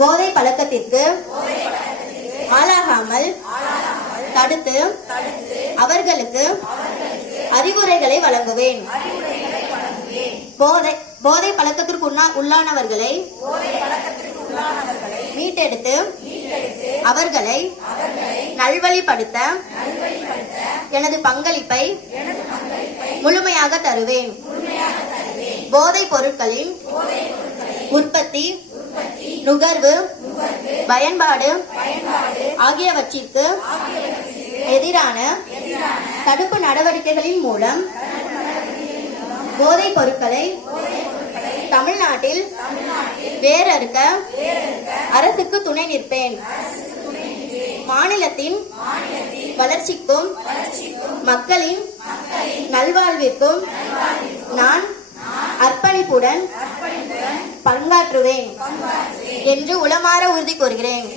போதை பழக்கத்திற்கு ஆளாகாமல் தடுத்து அவர்களுக்கு அறிவுரைகளை வழங்குவேன். போதை பழக்கத்திற்கு உள்ளானவர்களை மீட்டெடுத்து அவர்களை நல்வழிப்படுத்த எனது பங்களிப்பை முழுமையாக தருவேன். போதைப் பொருட்களின் உற்பத்தி, நுகர்வு, பயன்பாடு ஆகியவற்றிற்கு எதிரான தடுப்பு நடவடிக்கைகளின் மூலம் போதைப் பொருட்களை தமிழ்நாட்டில் வேரறுக்க அரசுக்கு துணை நிற்பேன். மாநிலத்தின் வளர்ச்சிக்கும் மக்களின் நல்வாழ்விற்கும் நான் அர்ப்பணிப்புடன் பங்காற்றுவேன் என்று உளமாற உறுதி கூறுகிறேன்.